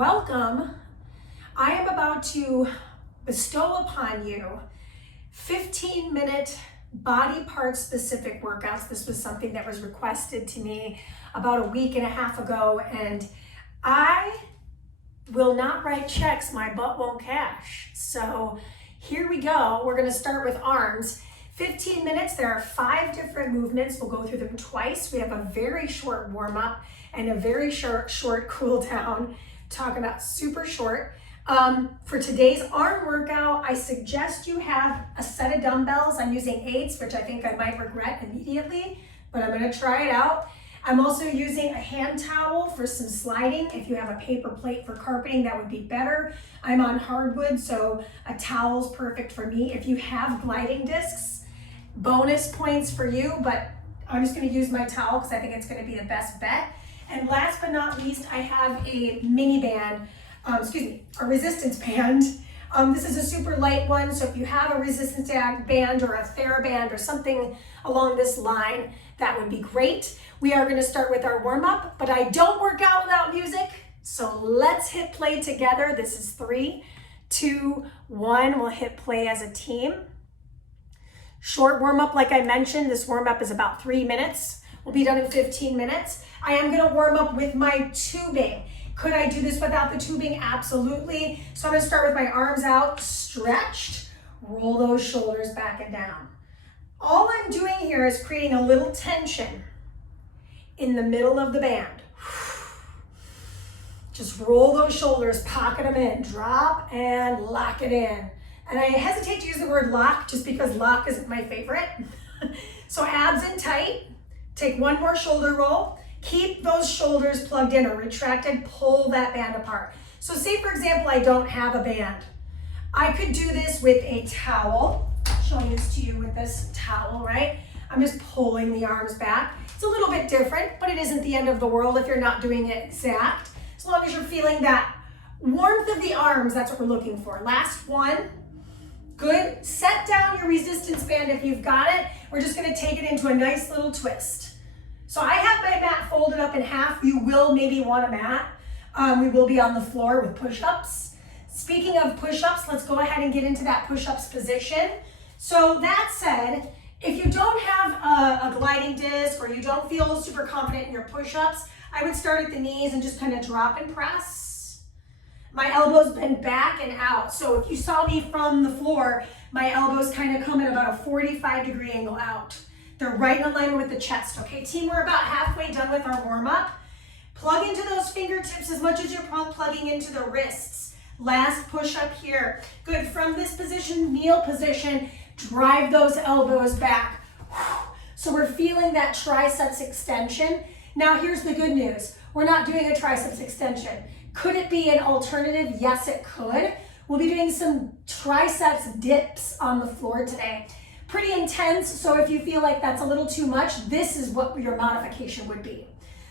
Welcome. I am about to bestow upon you 15-minute body part specific workouts. This was something that was requested to me about a week and a half ago, and I will not write checks my butt won't cash. So here we go. We're going to start with arms. 15 minutes. There are 5 different movements. We'll go through them twice. We have a very short warm up and a very short cool down. Talking about super short. For today's arm workout, I suggest you have a set of dumbbells. I'm using 8s, which I think I might regret immediately, but I'm going to try it out. I'm also using a hand towel for some sliding. If you have a paper plate for carpeting, that would be better. I'm on hardwood, so a towel's perfect for me. If you have gliding discs, bonus points for you, but I'm just going to use my towel because I think it's going to be the best bet. And last but not least, I have a mini band, a resistance band. This is a super light one, so if you have a resistance band or a TheraBand or something along this line, that would be great. We are going to start with our warm-up, but I don't work out without music, so let's hit play together. This is 3, 2, 1. We'll hit play as a team. Short warm-up, like I mentioned, this warm-up is about 3 minutes. We'll be done in 15 minutes. I am going to warm up with my tubing. Could I do this without the tubing? Absolutely. So I'm going to start with my arms out, stretched, roll those shoulders back and down. All I'm doing here is creating a little tension in the middle of the band. Just roll those shoulders, pocket them in, drop and lock it in. And I hesitate to use the word lock just because lock isn't my favorite. So abs in tight. Take one more shoulder roll. Keep those shoulders plugged in or retracted. Pull that band apart. So say, for example, I don't have a band. I could do this with a towel. Showing this to you with this towel, right? I'm just pulling the arms back. It's a little bit different, but it isn't the end of the world if you're not doing it exact. As long as you're feeling that warmth of the arms, that's what we're looking for. Last one. Good. Set down your resistance band if you've got it. We're just going to take it into a nice little twist. So I have my mat folded up in half. You will maybe want a mat. We will be on the floor with push-ups. Speaking of push-ups, let's go ahead and get into that push-ups position. So that said, if you don't have a gliding disc or you don't feel super confident in your push-ups, I would start at the knees and just kind of drop and press. My elbows bend back and out. So if you saw me from the floor, my elbows kind of come at about a 45-degree angle out. They're right in alignment with the chest. Okay, team, we're about halfway done with our warm-up. Plug into those fingertips as much as you're plugging into the wrists. Last push-up here. Good. From this position, kneel position, drive those elbows back. So we're feeling that triceps extension. Now here's the good news. We're not doing a triceps extension. Could it be an alternative? Yes, it could. We'll be doing some triceps dips on the floor today. Pretty intense, so if you feel like that's a little too much, this is what your modification would be.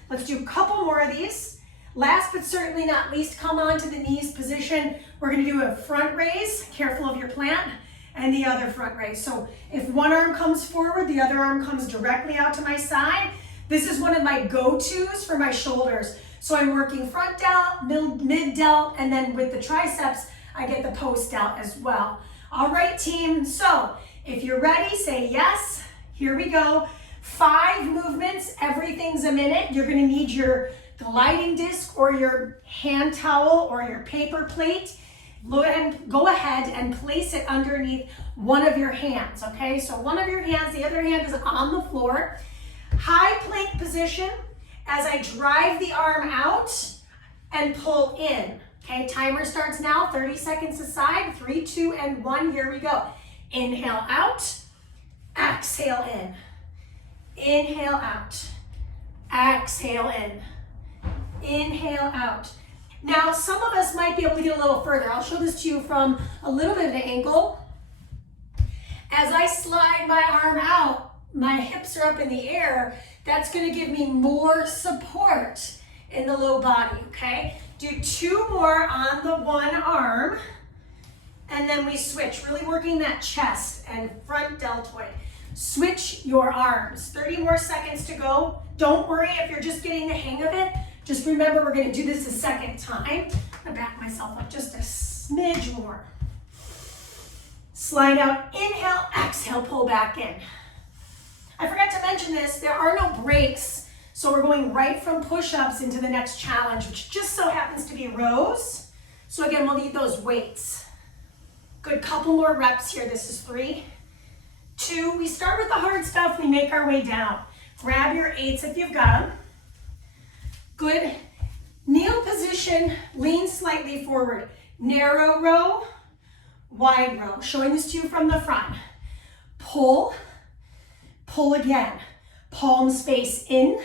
Let's do a couple more of these. Last but certainly not least, come on to the knees position. We're going to do a front raise, careful of your plant, and the other front raise. So if one arm comes forward, the other arm comes directly out to my side. This is one of my go-tos for my shoulders. So I'm working front delt, mid delt, and then with the triceps, I get the post delt as well. All right, team, so if you're ready, say yes. Here we go. 5 movements, everything's a minute. You're gonna need your gliding disc or your hand towel or your paper plate. Go ahead and place it underneath one of your hands, okay? So one of your hands, the other hand is on the floor. High plank position as I drive the arm out and pull in. Okay, timer starts now, 30 seconds aside, 3, 2, and 1, here we go. Inhale out, exhale in. Inhale out, exhale in. Inhale out. Now, some of us might be able to get a little further. I'll show this to you from a little bit of an angle. As I slide my arm out, my hips are up in the air. That's going to give me more support in the low body, okay? Do 2 more on the one arm. And then we switch, really working that chest and front deltoid. Switch your arms. 30 more seconds to go. Don't worry if you're just getting the hang of it. Just remember, we're going to do this a second time. gonna back myself up just a smidge more. Slide out, inhale, exhale, pull back in. I forgot to mention this, there are no breaks, so we're going right from push-ups into the next challenge, which just so happens to be rows. So again, we'll need those weights. Good, couple more reps here. This is 3, 2. We start with the hard stuff, we make our way down. Grab your 8s if you've got them. Good. Kneel position, lean slightly forward. Narrow row, wide row. Showing this to you from the front. Pull, pull again. Palms face in,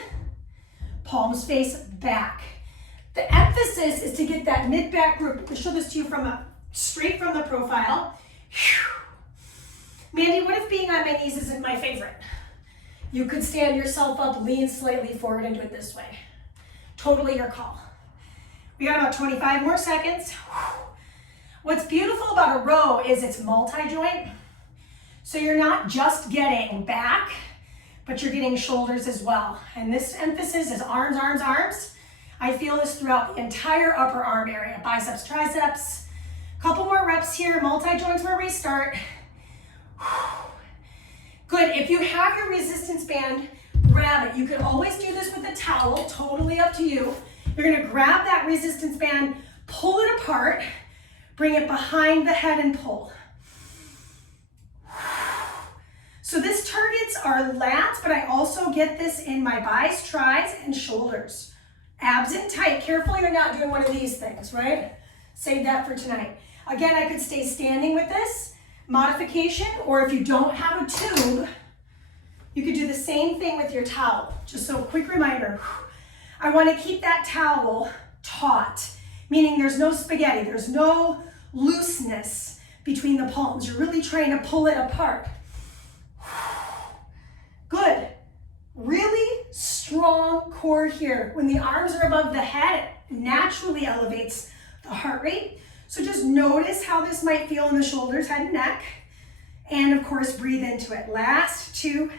palms face back. The emphasis is to get that mid-back group. I'll show this to you straight from the profile. Mandy, what if being on my knees isn't my favorite? You could stand yourself up, lean slightly forward and do it this way. Totally your call. We got about 25 more seconds. What's beautiful about a row is it's multi-joint. So you're not just getting back, but you're getting shoulders as well. And this emphasis is arms, arms, arms. I feel this throughout the entire upper arm area, biceps, triceps. Couple more reps here, multi-joints where we start. Good, if you have your resistance band, grab it. You can always do this with a towel, totally up to you. You're gonna grab that resistance band, pull it apart, bring it behind the head and pull. So this targets our lats, but I also get this in my biceps, tris, and shoulders. Abs in tight. Careful you're not doing one of these things, right? Save that for tonight. Again, I could stay standing with this modification, or if you don't have a tube, you could do the same thing with your towel. Just so quick reminder, I want to keep that towel taut, meaning there's no spaghetti, there's no looseness between the palms. You're really trying to pull it apart. Good. Really strong core here. When the arms are above the head, it naturally elevates the heart rate. So just notice how this might feel in the shoulders, head and neck. And of course, breathe into it. Last 2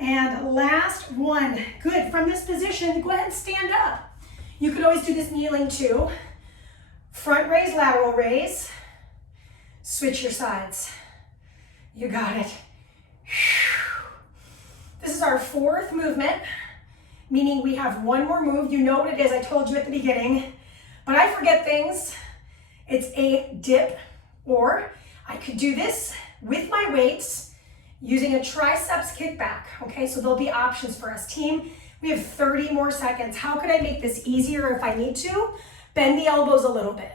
and last 1. Good. From this position, go ahead and stand up. You could always do this kneeling too. Front raise, lateral raise. Switch your sides. You got it. This is our 4th movement, meaning we have one more move. You know what it is, I told you at the beginning, but I forget things. It's a dip, or I could do this with my weights using a triceps kickback, okay? So there'll be options for us. Team, we have 30 more seconds. How could I make this easier if I need to? Bend the elbows a little bit.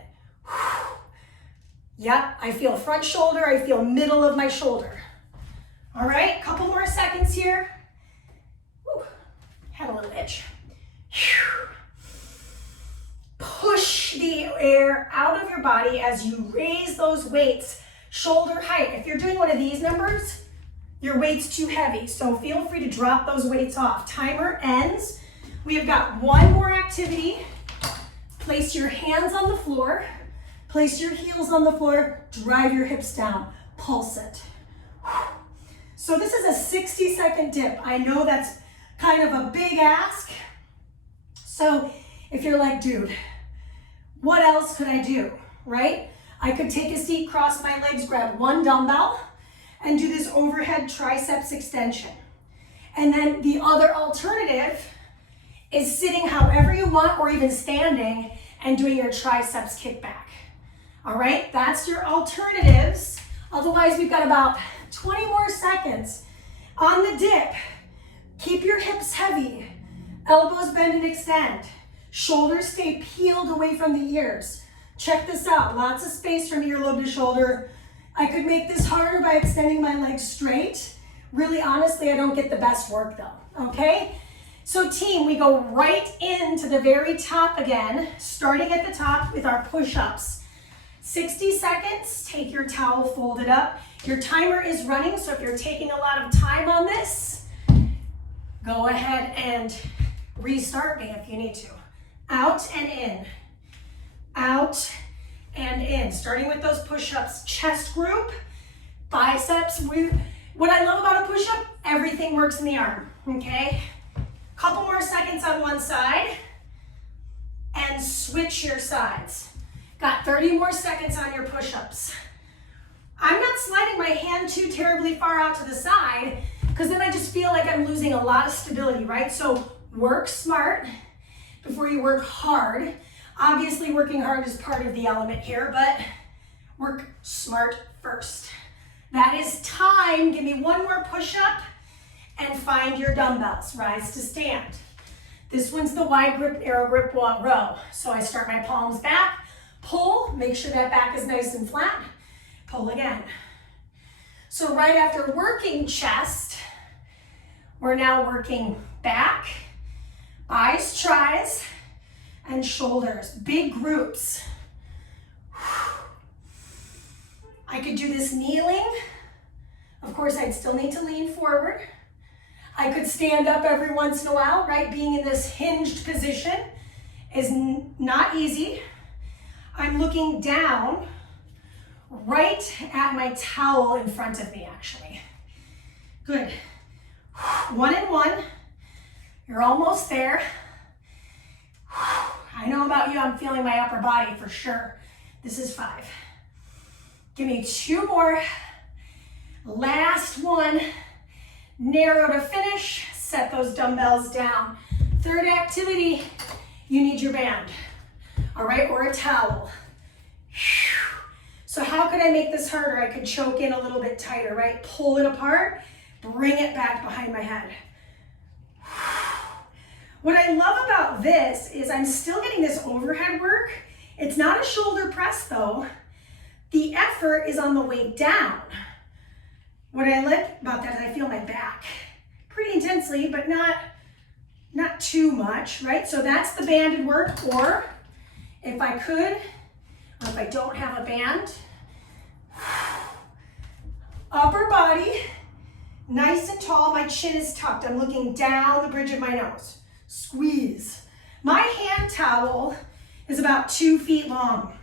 Yep, I feel front shoulder, I feel middle of my shoulder. All right, couple more seconds here. Woo, had a little itch. Push the air out of your body as you raise those weights, shoulder height. If you're doing one of these numbers, your weight's too heavy, so feel free to drop those weights off. Timer ends. We have got one more activity. Place your hands on the floor, place your heels on the floor, drive your hips down, pulse it. So this is a 60-second dip. I know that's kind of a big ask. So if you're like, dude, what else could I do, right? I could take a seat, cross my legs, grab one dumbbell, and do this overhead triceps extension. And then the other alternative is sitting however you want, or even standing and doing your triceps kickback. All right, that's your alternatives. Otherwise, we've got about 20 more seconds. On the dip, keep your hips heavy, elbows bend and extend, shoulders stay peeled away from the ears. Check this out, lots of space from earlobe to shoulder. I could make this harder by extending my legs straight. Really, honestly, I don't get the best work though, okay? So team, we go right into the very top again, starting at the top with our push-ups. 60 seconds, take your towel, fold it up. Your timer is running, so if you're taking a lot of time on this, go ahead and restart me if you need to. Out and in, out and in. Starting with those push-ups, chest group, biceps. What I love about a push-up, everything works in the arm, okay? Couple more seconds on one side, and switch your sides. Got 30 more seconds on your push-ups. I'm not sliding my hand too terribly far out to the side because then I just feel like I'm losing a lot of stability, right? So work smart before you work hard. Obviously working hard is part of the element here, but work smart first. That is time. Give me one more push-up and find your dumbbells. Rise to stand. This one's the wide grip, arrow grip row. So I start my palms back, pull, make sure that back is nice and flat, pull again. So right after working chest, we're now working back, buys, tries, and shoulders. Big groups. I could do this kneeling. Of course, I'd still need to lean forward. I could stand up every once in a while, right? Being in this hinged position is not easy. I'm looking down right at my towel in front of me, actually. Good. 1 and 1. You're almost there. I know about you, I'm feeling my upper body for sure. This is 5. Give me 2 more. Last one. Narrow to finish. Set those dumbbells down. Third activity, you need your band, all right, or a towel. So how could I make this harder? I could choke in a little bit tighter, right? Pull it apart, bring it back behind my head. What I love about this is I'm still getting this overhead work. It's not a shoulder press though. The effort is on the way down. What I like about that is I feel my back pretty intensely, but not too much, right? So that's the banded work, or if I could, or if I don't have a band, upper body, nice and tall, my chin is tucked. I'm looking down the bridge of my nose. Squeeze. My hand towel is about 2 feet long.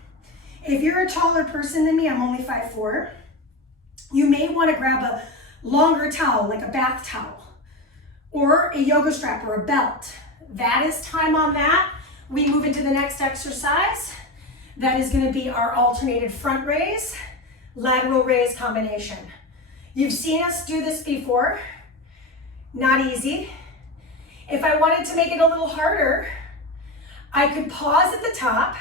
If you're a taller person than me, I'm only 5'4", you may want to grab a longer towel, like a bath towel, or a yoga strap or a belt. That is time on that. We move into the next exercise. That is going to be our alternated front raise, lateral raise combination. You've seen us do this before. Not easy. If I wanted to make it a little harder, I could pause at the top,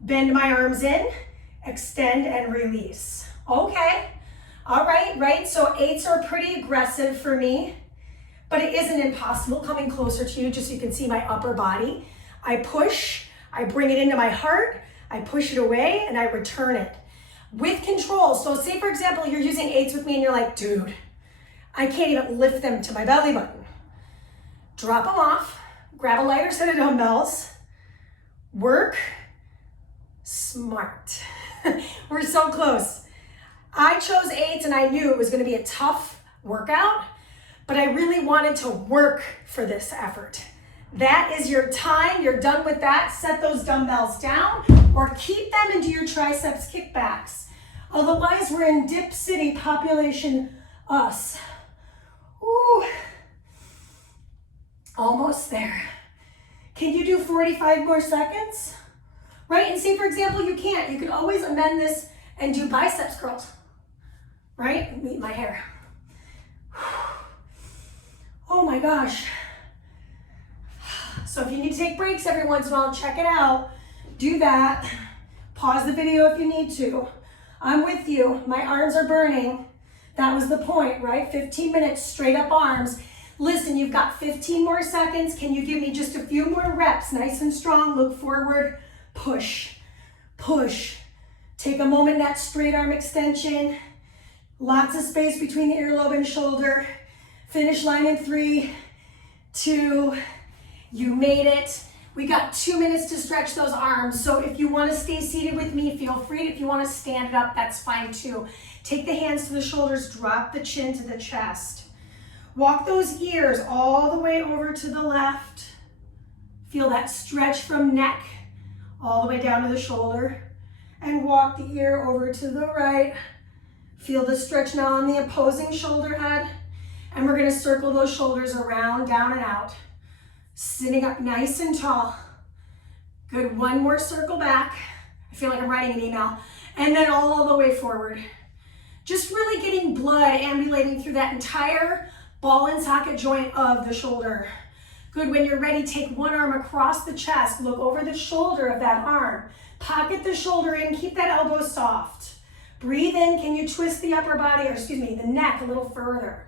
bend my arms in, extend and release. Okay. All right, right, so 8s are pretty aggressive for me, but it isn't impossible. Coming closer to you, just so you can see my upper body. I push, I bring it into my heart, I push it away, and I return it with control. So say, for example, you're using 8s with me and you're like, dude, I can't even lift them to my belly button. Drop them off, grab a lighter set of dumbbells, work smart. We're so close. I chose 8s and I knew it was going to be a tough workout, but I really wanted to work for this effort. That is your time. You're done with that. Set those dumbbells down or keep them and do your triceps kickbacks. Otherwise, we're in dip city, population us. Ooh, almost there. Can you do 45 more seconds? Right, and say, for example, you can't. You could always amend this and do biceps curls. Right? Meet my hair. Oh my gosh. So if you need to take breaks every once in a while, check it out. Do that. Pause the video if you need to. I'm with you. My arms are burning. That was the point, right? 15 minutes straight up arms. Listen, you've got 15 more seconds. Can you give me just a few more reps? Nice and strong. Look forward. Push. Push. Take a moment, that straight arm extension. Lots of space between the earlobe and shoulder. Finish line in 3, 2, you made it. We got 2 minutes to stretch those arms. So if you want to stay seated with me, feel free. If you want to stand it up, that's fine too. Take the hands to the shoulders, drop the chin to the chest. Walk those ears all the way over to the left. Feel that stretch from neck all the way down to the shoulder. And walk the ear over to the right. Feel the stretch now on the opposing shoulder head. And we're going to circle those shoulders around, down and out. Sitting up nice and tall. Good, one more circle back. I feel like I'm writing an email. And then all the way forward. Just really getting blood ambulating through that entire ball and socket joint of the shoulder. Good. When you're ready, take one arm across the chest. Look over the shoulder of that arm. Pocket the shoulder in. Keep that elbow soft. Breathe in. Can you twist the upper body, or excuse me, the neck a little further?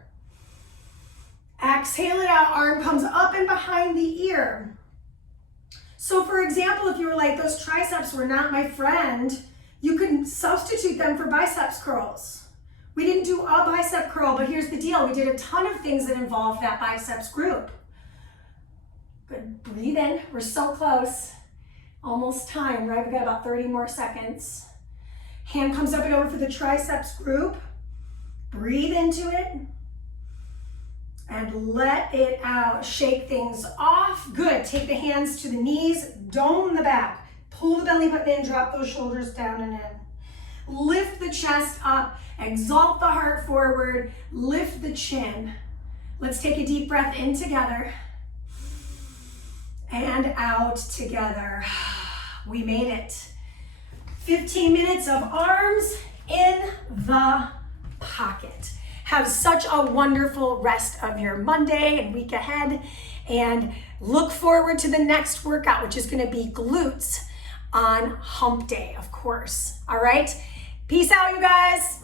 Exhale it out. Arm comes up and behind the ear. So for example, if you were like, those triceps were not my friend, you can substitute them for biceps curls. We didn't do a bicep curl, but here's the deal. We did a ton of things that involved that biceps group. Good. Breathe in. We're so close. Almost time, right? We've got about 30 more seconds. Hand comes up and over for the triceps group. Breathe into it. And let it out. Shake things off. Good. Take the hands to the knees. Dome the back. Pull the belly button in. Drop those shoulders down and in. Lift the chest up. Exalt the heart forward. Lift the chin. Let's take a deep breath in together. And out together. We made it. 15 minutes of arms in the pocket. Have such a wonderful rest of your Monday and week ahead, and look forward to the next workout, which is going to be glutes on hump day, of course. All right. Peace out, you guys.